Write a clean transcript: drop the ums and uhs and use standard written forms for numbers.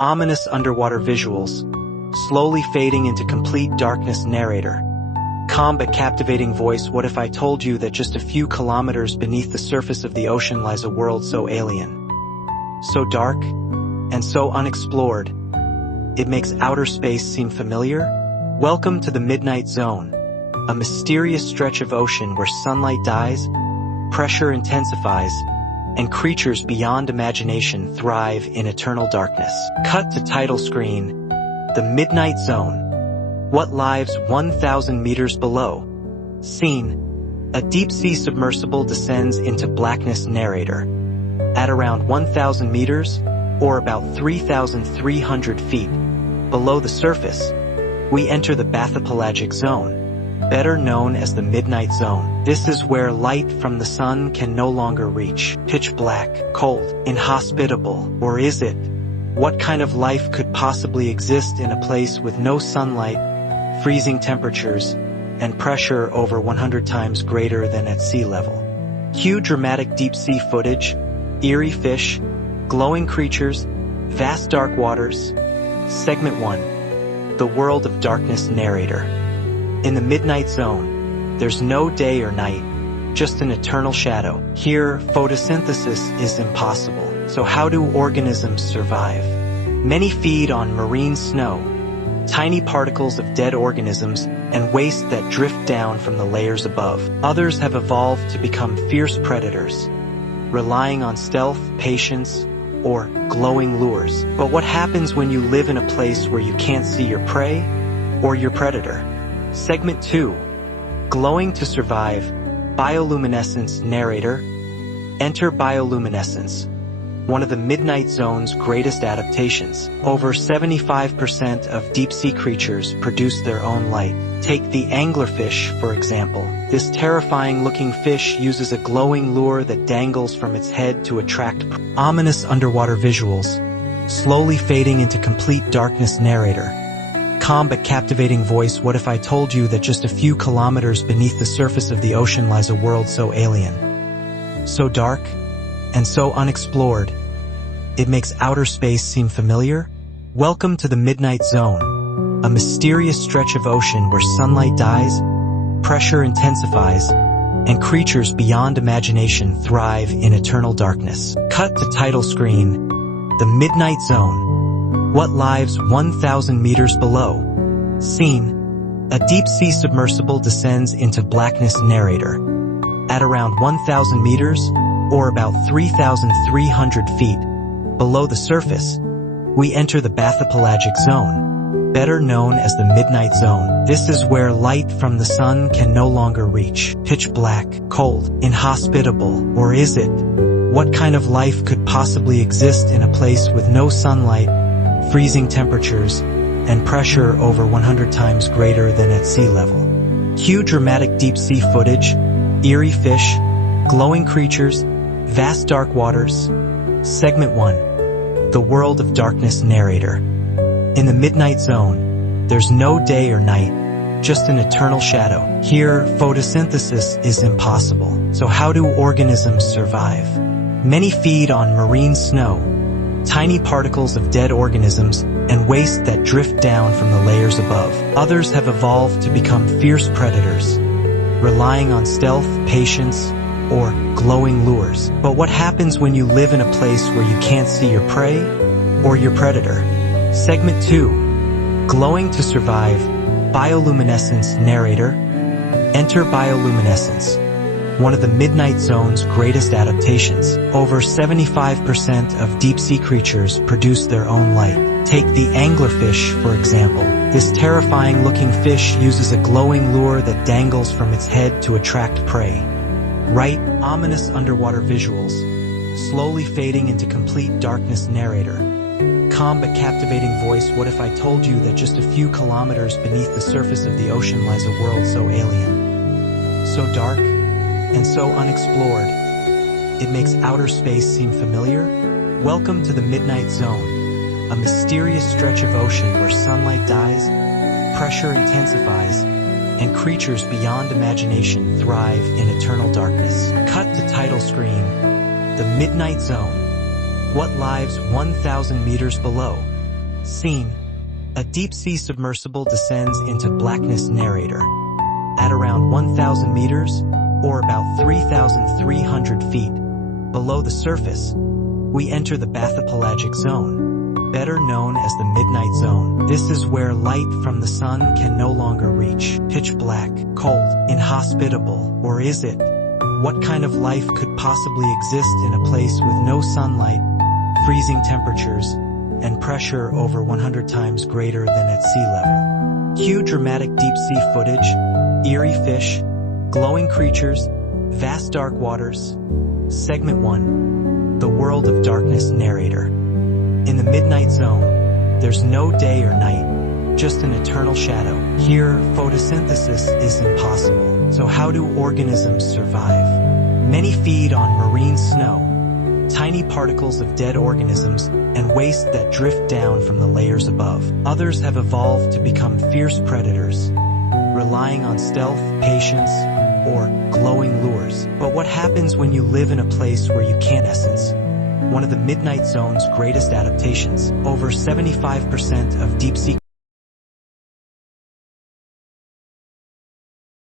Ominous underwater visuals, slowly fading into complete darkness. Narrator. Calm but captivating voice. What if I told you that just a few kilometers beneath the surface of the ocean lies a world so alien, so dark, and so unexplored, it makes outer space seem familiar? Welcome to the Midnight Zone, a mysterious stretch of ocean where sunlight dies, pressure intensifies, and creatures beyond imagination thrive in eternal darkness. Cut to title screen, The Midnight Zone. What lies 1,000 meters below? Scene: a deep-sea submersible descends into blackness. Narrator. At around 1,000 meters, or about 3,300 feet, below the surface, we enter the bathypelagic zone, better known as the Midnight Zone. This is where light from the sun can no longer reach. Pitch black, cold, inhospitable, or is it? What kind of life could possibly exist in a place with no sunlight, freezing temperatures, and pressure over 100 times greater than at sea level? Cue dramatic deep-sea footage, eerie fish, glowing creatures, vast dark waters. Segment 1. The World of Darkness. Narrator. In the Midnight Zone, there's no day or night, just an eternal shadow. Here, photosynthesis is impossible. So how do organisms survive? Many feed on marine snow, tiny particles of dead organisms and waste that drift down from the layers above. Others have evolved to become fierce predators, relying on stealth, patience, or glowing lures. But what happens when you live in a place where you can't see your prey or your predator? Segment 2. Glowing to survive. Bioluminescence. Narrator. Enter bioluminescence, one of the Midnight Zone's greatest adaptations. Over 75% of deep-sea creatures produce their own light. Take the anglerfish, for example. This terrifying-looking fish uses a glowing lure that dangles from its head to attract ominous underwater visuals, slowly fading into complete darkness. Narrator. Calm but captivating voice. What if I told you that just a few kilometers beneath the surface of the ocean lies a world so alien, so dark, and so unexplored, it makes outer space seem familiar? Welcome to the Midnight Zone, a mysterious stretch of ocean where sunlight dies, pressure intensifies, and creatures beyond imagination thrive in eternal darkness. Cut to title screen, The Midnight Zone. What lies 1,000 meters below? Scene: a deep-sea submersible descends into blackness. Narrator. At around 1,000 meters, or about 3,300 feet, below the surface, we enter the bathypelagic zone, better known as the Midnight Zone. This is where light from the sun can no longer reach. Pitch black, cold, inhospitable, or is it? What kind of life could possibly exist in a place with no sunlight, freezing temperatures, and pressure over 100 times greater than at sea level? Cue dramatic deep-sea footage, eerie fish, glowing creatures, vast dark waters. Segment 1. The World of Darkness. Narrator. In the Midnight Zone, there's no day or night, just an eternal shadow. Here, photosynthesis is impossible. So how do organisms survive? Many feed on marine snow, tiny particles of dead organisms, and waste that drift down from the layers above. Others have evolved to become fierce predators, relying on stealth, patience, or glowing lures. But what happens when you live in a place where you can't see your prey or your predator? Segment 2. Glowing to survive. Bioluminescence. Narrator. Enter bioluminescence, one of the Midnight Zone's greatest adaptations. Over 75% of deep-sea creatures produce their own light. Take the anglerfish, for example. This terrifying-looking fish uses a glowing lure that dangles from its head to attract prey. Right, ominous underwater visuals, slowly fading into complete darkness. Narrator. Calm but captivating voice. What if I told you that just a few kilometers beneath the surface of the ocean lies a world so alien, so dark, and so unexplored, it makes outer space seem familiar? Welcome to the Midnight Zone, a mysterious stretch of ocean where sunlight dies, pressure intensifies, and creatures beyond imagination thrive in eternal darkness. Cut to title screen, The Midnight Zone. What lies 1,000 meters below? Scene. A deep-sea submersible descends into blackness narrator. At around 1,000 meters, or about 3,300 feet, below the surface, we enter the bathypelagic zone, better known as the midnight zone. This is where light from the sun can no longer reach. Pitch black, cold, inhospitable, or is it? What kind of life could possibly exist in a place with no sunlight, freezing temperatures, and pressure over 100 times greater than at sea level? Cue dramatic deep-sea footage, eerie fish, glowing creatures, vast dark waters. Segment 1. The World of Darkness narrator. In the midnight zone, there's no day or night, just an eternal shadow. Here, photosynthesis is impossible. So how do organisms survive? Many feed on marine snow, tiny particles of dead organisms, and waste that drift down from the layers above. Others have evolved to become fierce predators, relying on stealth, patience, or glowing lures. But what happens when you live in a place where you can't essence? One of the midnight zone's greatest adaptations. Over 75% of deep-sea